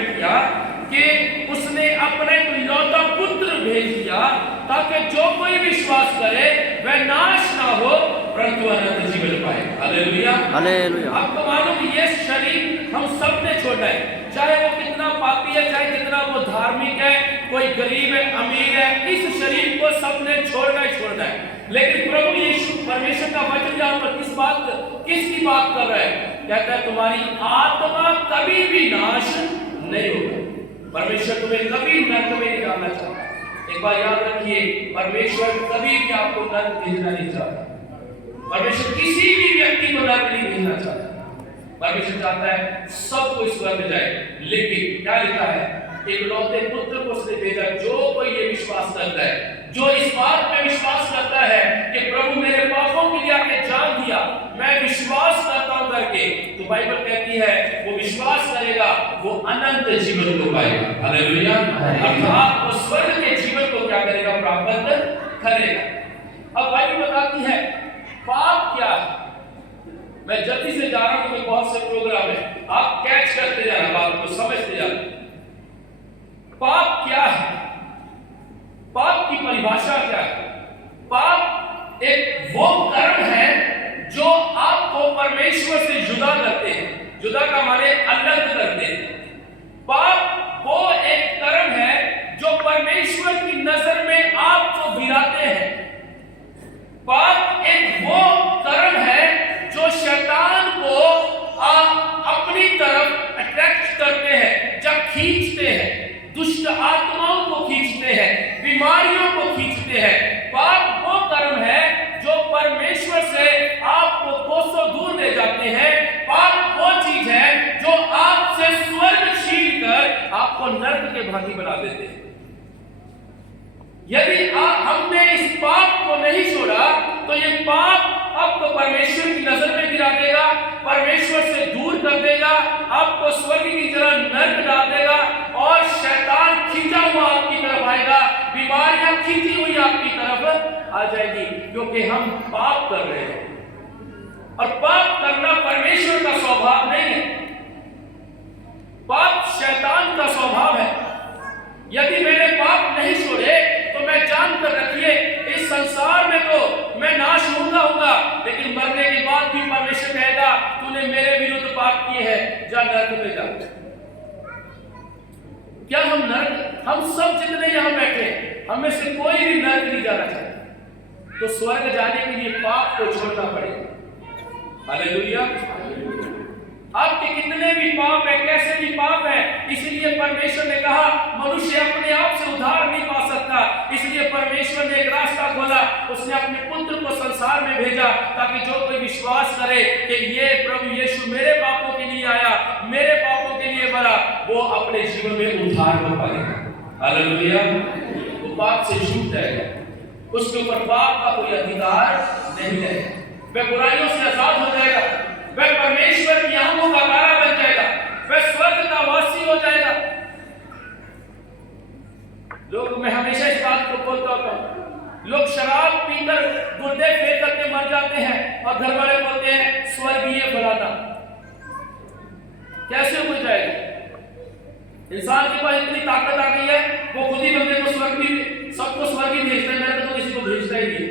Demand किया कि उसने अपना इकलौता पुत्र भेज दिया ताकि जो कोई विश्वास करे वह नाश ना हो परंतु अनंत जीवन पाए। Hallelujah, hallelujah. आपको मालूम कि ये शरीर हम सब ने छोड़ा है, चाहे वो कितना पापी है, चाहे कितना वो धार्मिक है, कोई गरीब है, अमीर है, इस शरीर को सबने छोड़ना ही छोड़ना है। लेकिन प्रभु यीशु परमेश्वर का वचन यहाँ पर किसकी बात कर रहा है? कहता है तुम्हारी आत्मा कभी भी नाश नहीं होगा। परमेश्वर तुम्हें कभी नरक में नहीं डालना चाहता। एक बार याद रखिए, परमेश्वर कभी भी आपको नरक भेजना नहीं चाहता। परमेश्वर किसी भी व्यक्ति को नरक नहीं भेजना चाहता। परमेश्वर चाहता है सबको स्वर्ग जाए। लेकिन क्या लिखा है? इकलौते पुत्र को उसने भेजा, जो कोई ये विश्वास करता है, जो इस बात पे विश्वास करता है कि प्रभु मेरे पापों के लिए आपने जान दिया, मैं विश्वास करता हूं करके, तो बाइबल कहती है वो विश्वास करेगा वो अनंत जीवन को पाएगा। हालेलुया, अर्थात वो स्वर्ग के जीवन को क्या करेगा? प्राप्त करेगा। अब बाइबल बताती है पाप क्या है। मैं जल्दी से जा रहा हूं, बहुत से प्रोग्राम है, आप कैच करते जाना, बात को समझते जाना। पाप क्या है? पाप की परिभाषा क्या है? पाप एक वो कर्म है जो आपको परमेश्वर से जुदा करते हैं। जुदा का माने अलग करते हैं। पाप वो एक कर्म है जो परमेश्वर की नजर में आपको गिराते हैं। पाप एक वो कर्म है जो शैतान को अपनी तरफ अट्रैक्ट करते हैं, जब खींचते हैं, दुष्ट आत्माओं को खींचते हैं, बीमारियों को खींचते हैं। पाप वो कर्म है जो परमेश्वर से आपको कोसों दूर ले जाते हैं। पाप वो चीज है जो आपसे स्वर्ग छीन कर आपको नरक के भागी बना देते हैं। यदि हमने इस पाप को नहीं छोड़ा तो ये पाप आपको परमेश्वर की नजर में गिरा देगा, परमेश्वर से दूर कर देगा, आपको स्वर्ग की तरह नरक डाल देगा और शैतान खींचा हुआ आपकी तरफ आएगा, बीमारियां खींची हुई आपकी तरफ आ जाएगी, क्योंकि हम पाप कर रहे हैं। और पाप करना परमेश्वर का स्वभाव नहीं है, पाप शैतान का स्वभाव है। यदि मैंने पाप नहीं छोड़े तो मैं जानकर रखिए इस संसार में तो मैं नाश होगा, लेकिन मरने के बाद भी परमेश्वर कहेगा तूने मेरे विरुद्ध पाप किए हैं, जा नरक में जा। क्या हम नरक, हम सब जितने यहां बैठे हमें से कोई भी नरक नहीं जाना चाहता, तो स्वर्ग जाने के लिए पाप को छोड़ना पड़ेगा। हालेलुया। आपके कितने भी पाप है, कैसे भी पाप है, इसलिए परमेश्वर ने कहा मनुष्य अपने आप से उद्धार नहीं पा सकता, इसलिए परमेश्वर ने एक रास्ता खोला, उसने अपने पुत्र को संसार में भेजा ताकि जो कोई विश्वास करे कि ये प्रभु यीशु मेरे पापों के लिए आया, मेरे पापों के लिए मरा, वो अपने जीवन में उद्धार हो पाएगा। हालेलुया। वो पाप से छूट जाएगा, उसके ऊपर पाप का कोई अधिकार नहीं है, वह बुराइयों से आजाद हो जाएगा, वह परमेश्वर की आंखों का तारा बन जाएगा, वह स्वर्ग का वासी हो जाएगा। लोग, मैं हमेशा इस बात को बोलता होता हूं, लोग शराब पीकर गुर्दे फेंक करके मर जाते हैं और घर वाले बोलते हैं स्वर्गीय फलाना। कैसे हो जाएगा? इंसान के पास इतनी ताकत आ गई है, वो खुद ही बंदे को स्वर्ग भी, सबको स्वर्ग ही भेजता है, मेरे तो किसी को भेजता ही नहीं।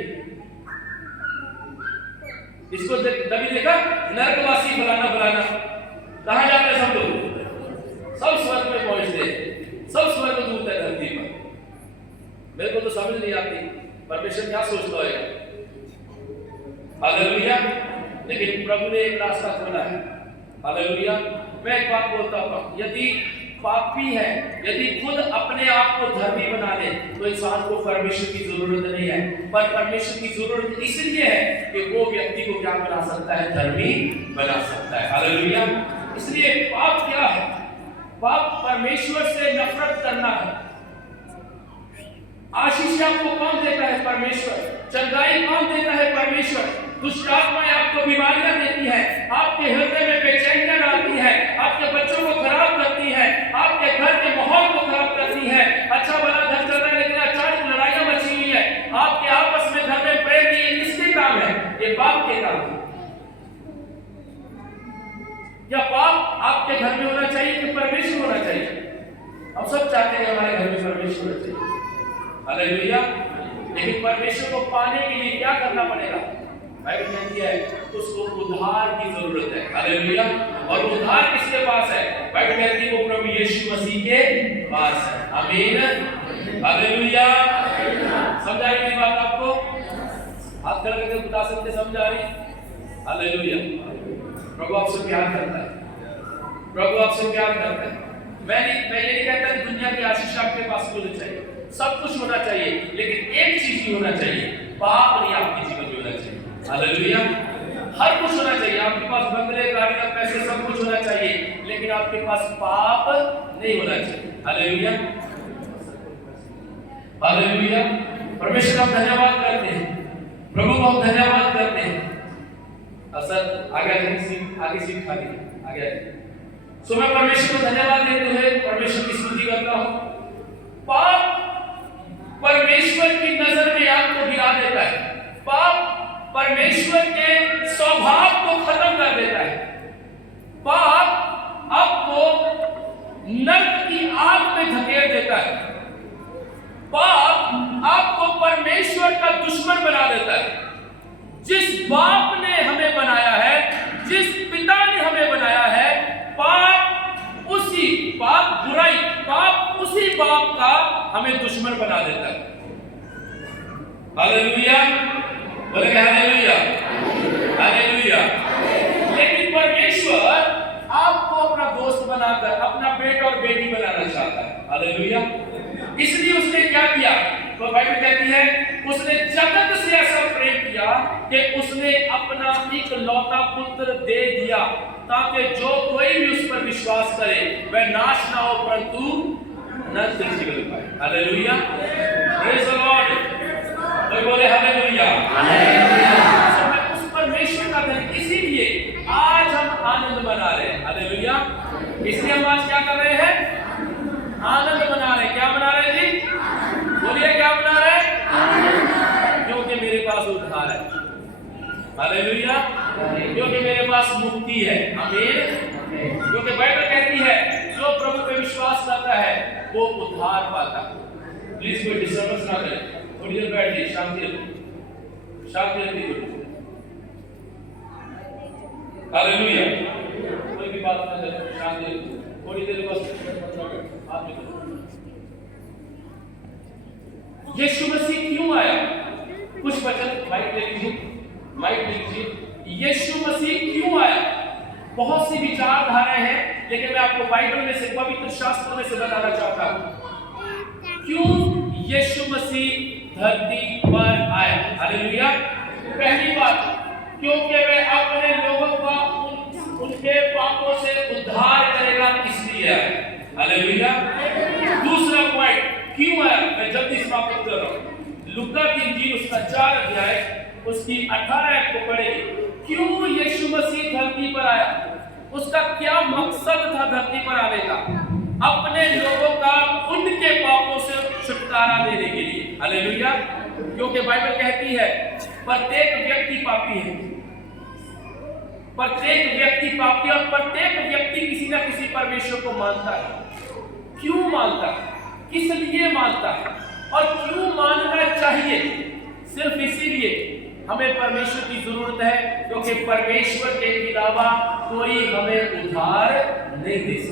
इसको कभी देखा? नरकवासी फलाना फलाना, कहां जाते हैं सब लोग? सब स्वर्ग में पहुंचते हैं, सब स्वर्ग दूत है धरती पर। मेरे को तो समझ नहीं आती परमेश्वर क्या सोचता होगा। हालेलुया। लेकिन प्रभु ने एक रास्ता खोला है। हालेलुया। मैं एक बात बोलता हूं, यदि पापी है, यदि खुद अपने आप को धर्मी बना ले तो इंसान को परमेश्वर की जरूरत नहीं है, पर परमेश्वर की जरूरत इसलिए है कि वो व्यक्ति को क्या बना सकता है? धर्मी बना सकता है। हालेलुया। इसलिए पाप क्या है? पाप परमेश्वर से नफरत करना है। आशीष आपको कौन देता है? परमेश्वर। चंगाई कौन देता है? परमेश्वर। दुष्ट आत्माएं आपको बीमारियां देती है, आपके हृदय में बेचैनियां डालती है, आपके बच्चों को खराब करती है, आपके घर के माहौल को खराब करती है। अच्छा भला घर चल रहा है लेकिन अचानक लड़ाइयां मची हुई है, आपके आपस में घर में प्रेम नहीं है। किसके काम है? ये पाप के काम है। क्या पाप आपके घर में होना चाहिए कि परमेश्वर होना चाहिए? हम सब चाहते हैं हमारे घर में परमेश्वर चाहिए, हालेलुया। लेकिन परमेश्वर को पाने के लिए क्या करना पड़ेगा? बाइबल कहती है उसको उद्धार की जरूरत है, हालेलुया। और उद्धार किसके पास है? बाइबल कहती है वो प्रभु यीशु मसीह के पास है, आमीन, हालेलुया। समझ आई मेरी बात आपको? हाथ खड़ा करके बता सकते समझ आ रही? हालेलुया। प्रभु आपसे प्यार करता है, प्रभु आपसे प्यार करता है। मैं ये नहीं कहता कि दुनिया की आशीष आपके पास होनी चाहिए, सब कुछ होना चाहिए, लेकिन एक चीज ही होना चाहिए, पाप नहीं आपके जीवन में होना चाहिए, हालेलुया। हर कुछ होना चाहिए, आपके पास बंगले, गाड़ियां, पैसे, सब कुछ होना चाहिए, लेकिन आपके पास पाप नहीं होना चाहिए, हालेलुया, हालेलुया। परमेश्वर का धन्यवाद करते हैं, प्रभु को धन्यवाद करते हैं। सर आगे सीट खाली आगे। सो मैं परमेश्वर को धन्यवाद देते हुए परमेश्वर की स्तुति करता हूं। पाप परमेश्वर की नजर में आपको गिरा देता है, पाप परमेश्वर के स्वभाव को खत्म कर देता है, पाप आपको नरक की आग में धकेल देता है, पाप आपको परमेश्वर का दुश्मन बना देता है। जिस बाप ने हमें बनाया है, जिस पिता ने हमें बनाया है, पाप बुराई, पाप उसी बाप का हमें दुश्मन बना देता है, हालेलुया, बोले हालेलुया, हालेलुया। लेकिन परमेश्वर आपको अपना दोस्त बनाकर अपना बेटा और बेटी बनाना चाहता है, हालेलुया। इसलिए उसने क्या किया? तो बाइबल कहती है उसने जगत से ऐसा प्रेम किया कि उसने अपना इकलौता पुत्र दे दिया, ताकि जो कोई भी उस पर विश्वास करे वह नाश ना हो परंतु अनंत जीवन पाए, हालेलुया, प्रेज द लॉर्ड। कोई बोले हालेलुया, हालेलुया। मैं उस परमेश्वर का धन, इसीलिए आज हम आनंद मना रहे हैं, हालेलुया। इसलिए हम आज क्या कर रहे हैं? आनंद मना रहे हैं। क्या मना रहे हैं जी? बोलिए क्या मना रहे हैं? क्योंकि मेरे पास उद्धार है, हालेलुया, क्योंकि मेरे पास मुक्ति है, आमीन। क्योंकि बाइबल कहती है जो प्रभु पे विश्वास करता है वो उद्धार पाता है। प्लीज कोई डिस्टर्बेंस ना करें, थोड़ी देर बैठ जाइए, शांति रखिए, शांति रखिए, हालेलुया। कोई भी बात ना करें, शांति रखिए, थोड़ी देर बस हाथ में। यीशु मसीह क्यों आया? कुछ वचन माइक ले लीजिए, माइक ले लीजिए। यीशु मसीह क्यों आया? बहुत सी विचारधाराएं हैं, लेकिन मैं आपको बाइबल में से, पवित्र शास्त्र में से बताना चाहता हूं क्यों यीशु मसीह धरती पर आया, हालेलुया। पहली बात, क्योंकि वह अपने लोगों का उनके पापों से उद्धार करेगा, इसलिए आया, हालेलुया। दूसरा पॉइंट, क्यों आया? मैं जल्दी समाप्त कर रहा हूं। लूका की इंजील उसका 4 अध्याय उसकी 18 आयत को पढ़ेंगे। क्यों यीशु मसीह धरती पर आया? उसका क्या मकसद था धरती पर आने का? अपने लोगों का उनके पापों से छुटकारा देने के लिए, हालेलुया। क्योंकि बाइबल कहती है प्रत्येक व्यक्ति पापी है, प्रत्येक व्यक्ति पापी, और प्रत्येक व्यक्ति किसी न किसी परमेश्वर को मानता है। क्यों मानता है? किस लिए मानता है? और क्यों मानना चाहिए? सिर्फ इसीलिए हमें परमेश्वर की जरूरत है, क्योंकि परमेश्वर के अलावा कोई हमें उद्धार नहीं दे सकता।